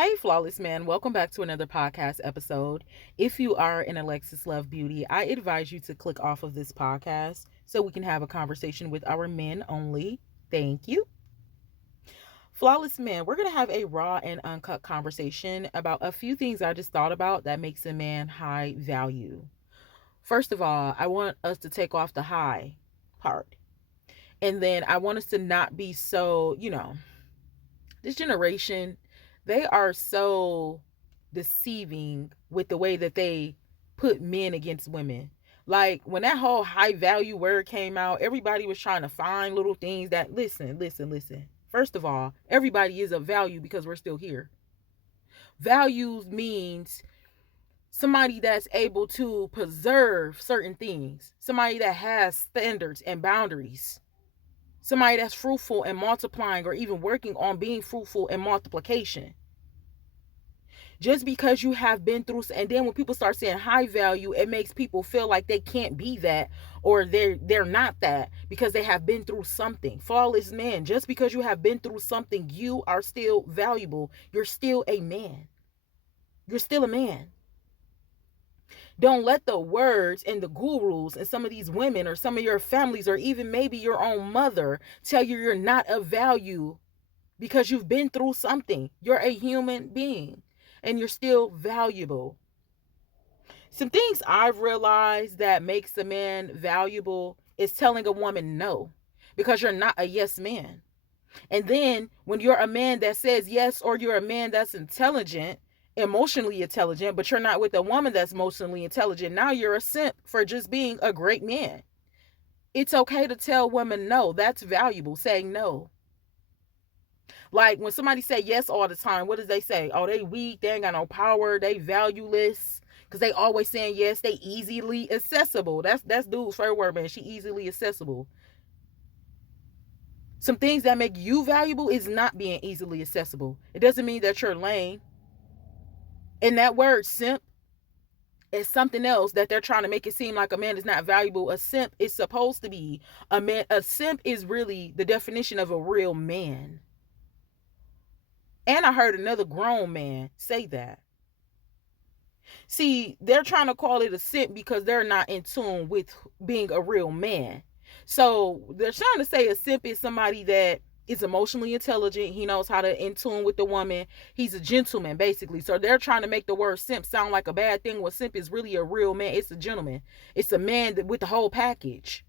Hey, Flawless Man, welcome back to another podcast episode. If you are an Alexis Love Beauty, I advise you to click off of this podcast so we can have a conversation with our men only. Thank you. Flawless Man, we're going to have a raw and uncut conversation about a few things I just thought about that makes a man high value. First of all, I want us to take off the high part. And then I want us to not be so, this generation, they are so deceiving with the way that they put men against women. Like when that whole high value word came out, everybody was trying to find little things that listen. First of all, everybody is of value because we're still here. Values means somebody that's able to preserve certain things, somebody that has standards and boundaries, somebody that's fruitful and multiplying or even working on being fruitful and multiplication. Just because you have been through, and then when people start saying high value, it makes people feel like they can't be that, or they're not that because they have been through something. Flawless man, just because you have been through something, you are still valuable. You're still a man. You're still a man. Don't let the words and the gurus and some of these women or some of your families or even maybe your own mother tell you you're not of value because you've been through something. You're a human being and you're still valuable. Some things I've realized that makes a man valuable is telling a woman no, because you're not a yes man. And then when you're a man that says yes, or you're a man that's intelligent, emotionally intelligent, but you're not with a woman that's emotionally intelligent, now you're a simp for just being a great man. It's okay to tell women no. That's valuable, saying no. Like when somebody say yes all the time, what does they say? Oh, they weak, they ain't got no power, they valueless. Because they always saying yes, they easily accessible. That's dude's favorite word, man. She easily accessible. Some things that make you valuable is not being easily accessible. It doesn't mean that you're lame. And that word simp is something else that they're trying to make it seem like a man is not valuable. A simp is supposed to be a man. A simp is really the definition of a real man. And I heard another grown man say that. See, they're trying to call it a simp because they're not in tune with being a real man. So they're trying to say a simp is somebody that is emotionally intelligent. He knows how to in tune with the woman. He's a gentleman, basically. So they're trying to make the word simp sound like a bad thing. When simp is really a real man. It's a gentleman. It's a man that, with the whole package.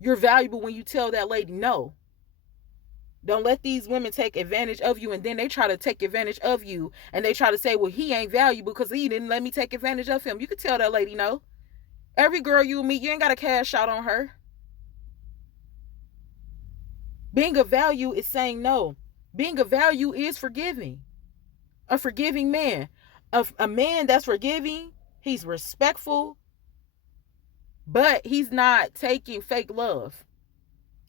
You're valuable when you tell that lady no. Don't let these women take advantage of you, and then they try to take advantage of you, and they try to say, well, he ain't valuable because he didn't let me take advantage of him. You can tell that lady no. Every girl you meet, you ain't got to cash out on her. Being of value is saying no. Being of value is forgiving. A forgiving man. A man that's forgiving, he's respectful, but he's not taking fake love.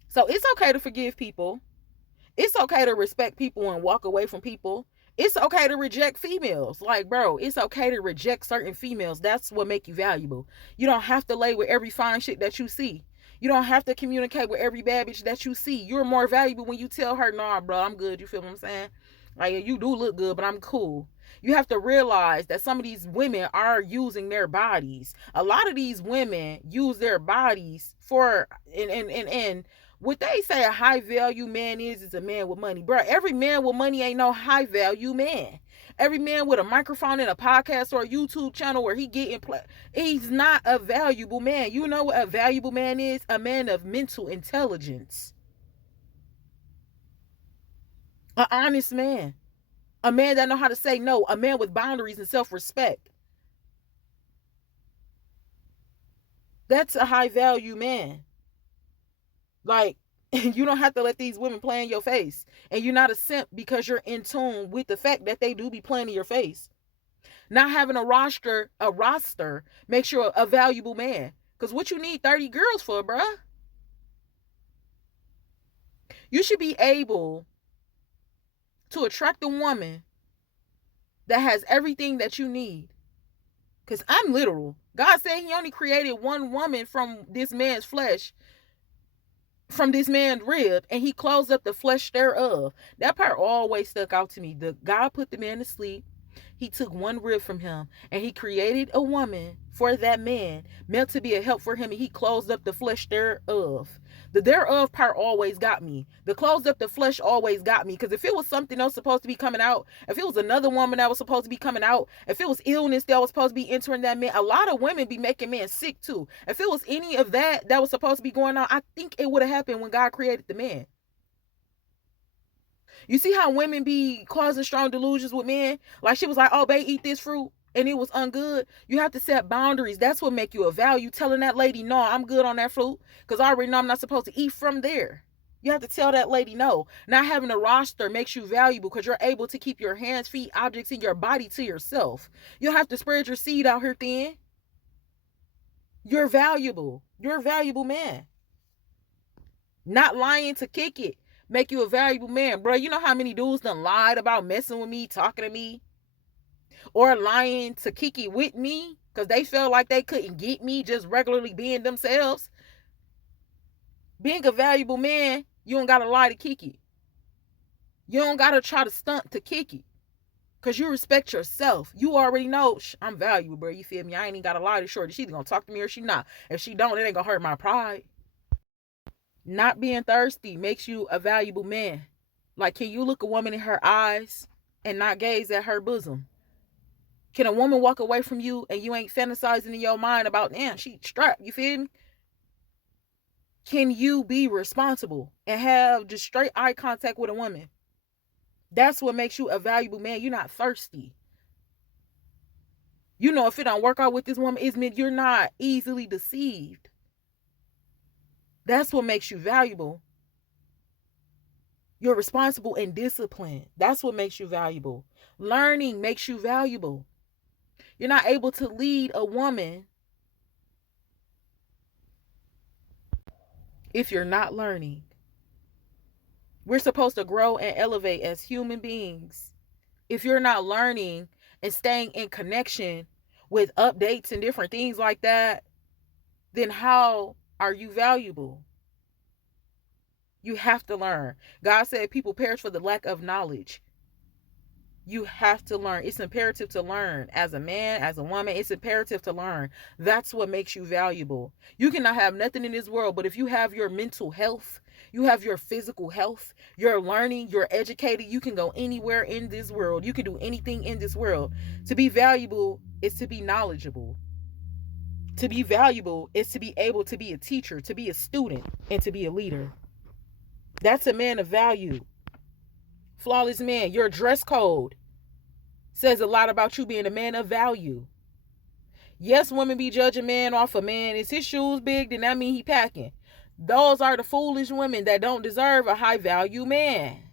So it's okay to forgive people. It's okay to respect people and walk away from people. It's okay to reject females. Like, bro, it's okay to reject certain females. That's what make you valuable. You don't have to lay with every fine shit that you see. You don't have to communicate with every bad bitch that you see. You're more valuable when you tell her, nah, bro, I'm good. You feel what I'm saying? Like, you do look good, but I'm cool. You have to realize that some of these women are using their bodies. A lot of these women use their bodies for, and what they say a high value man is a man with money. Bro, every man with money ain't no high value man. Every man with a microphone and a podcast or a YouTube channel where he getting play, he's not a valuable man. You know what a valuable man is? A man of mental intelligence. An honest man. A man that know how to say no. A man with boundaries and self-respect. That's a high value man. Like, you don't have to let these women play in your face. And you're not a simp because you're in tune with the fact that they do be playing in your face. Not having a roster makes you a valuable man. Because what you need 30 girls for, bruh? You should be able to attract a woman that has everything that you need. Because I'm literal. God said he only created one woman from this man's flesh. from this man's rib, and he closed up the flesh thereof. That part always stuck out to me. The God put the man to sleep. He took one rib from him, and he created a woman for that man, meant to be a help for him, and he closed up the flesh thereof. The thereof part always got me. The closed up the flesh always got me. Because if it was something else supposed to be coming out, if it was another woman that was supposed to be coming out, if it was illness that was supposed to be entering that man, a lot of women be making men sick too. If it was any of that that was supposed to be going on, I think it would have happened when God created the man. You see how women be causing strong delusions with men? Like she was like, oh, babe, eat this fruit, and it was ungood. You have to set boundaries. That's what make you a value. Telling that lady, no, I'm good on that fruit, because I already know I'm not supposed to eat from there. You have to tell that lady no. Not having a roster makes you valuable because you're able to keep your hands, feet, objects in your body to yourself. You don't have to spread your seed out here thin. You're valuable. You're a valuable man. Not lying to kick it make you a valuable man. Bro, you know how many dudes done lied about messing with me, talking to me, or lying to kick it with me because they felt like they couldn't get me just regularly being themselves? Being a valuable man, you don't gotta lie to kick it. You don't gotta try to stunt to kick it, because you respect yourself. You already know, I'm valuable, bro. You feel me? I ain't even gotta lie to shorty. She's gonna talk to me or she not. If she don't, it ain't gonna hurt my pride. Not being thirsty makes you a valuable man. Like, can you look a woman in her eyes and not gaze at her bosom? Can a woman walk away from you and you ain't fantasizing in your mind about, damn, she strapped, you feel me? Can you be responsible and have just straight eye contact with a woman? That's what makes you a valuable man. You're not thirsty. You know, if it don't work out with this woman, it's meant you're not easily deceived. That's what makes you valuable. You're responsible and disciplined. That's what makes you valuable. Learning makes you valuable. You're not able to lead a woman if you're not learning. We're supposed to grow and elevate as human beings. If you're not learning and staying in connection with updates and different things like that, then how are you valuable? You have to learn. God said people perish for the lack of knowledge. You have to learn. It's imperative to learn. As a man, as a woman, it's imperative to learn. That's what makes you valuable. You cannot have nothing in this world, but if you have your mental health, you have your physical health, you're learning, you're educated, you can go anywhere in this world. You can do anything in this world. To be valuable is to be knowledgeable. To be valuable is to be able to be a teacher, to be a student, and to be a leader. That's a man of value. Flawless man, your dress code says a lot about you being a man of value. Yes, women be judging man off a man. Is his shoes big? Then that mean he packing. Those are the foolish women that don't deserve a high value man.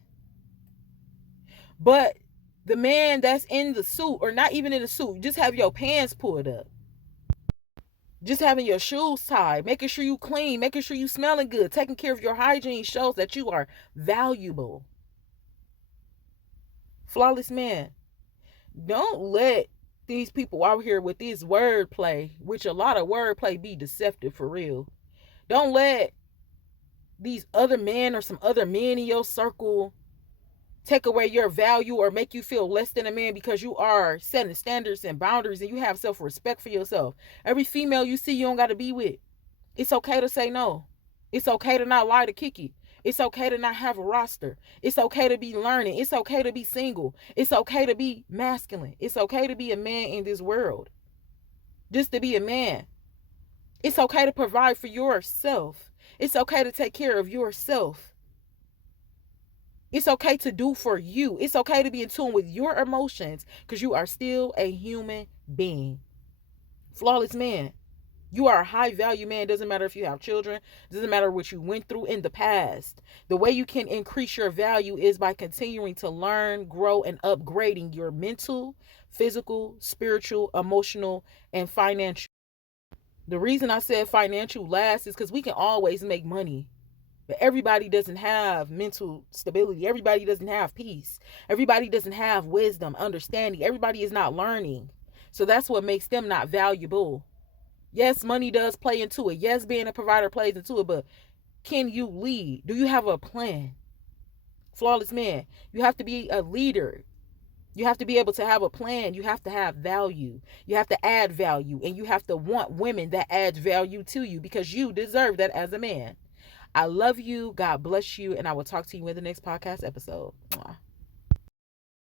But the man that's in the suit, or not even in the suit, just have your pants pulled up, just having your shoes tied, making sure you clean, making sure you smelling good, taking care of your hygiene shows that you are valuable. Flawless man. Don't let these people out here with this wordplay, which a lot of wordplay be deceptive for real. Don't let these other men or some other men in your circle take away your value or make you feel less than a man because you are setting standards and boundaries and you have self-respect for yourself. Every female you see, you don't got to be with. It's okay to say no. It's okay to not lie to Kiki. It's okay to not have a roster. It's okay to be learning. It's okay to be single. It's okay to be masculine. It's okay to be a man in this world. Just to be a man. It's okay to provide for yourself. It's okay to take care of yourself. It's okay to do for you. It's okay to be in tune with your emotions because you are still a human being. Flawless man. You are a high value man. Doesn't matter if you have children. Doesn't matter what you went through in the past. The way you can increase your value is by continuing to learn, grow, and upgrading your mental, physical, spiritual, emotional, and financial. The reason I said financial last is because we can always make money. But everybody doesn't have mental stability. Everybody doesn't have peace. Everybody doesn't have wisdom, understanding. Everybody is not learning. So that's what makes them not valuable. Yes, money does play into it. Yes, being a provider plays into it, but Can you lead? Do you have a plan? Flawless man, you have to be a leader. You have to be able to have a plan. You have to have value. You have to add value. And you have to want women that add value to you, because you deserve that as a man. I love you. God bless you. And I will talk to you in the next podcast episode. Mwah.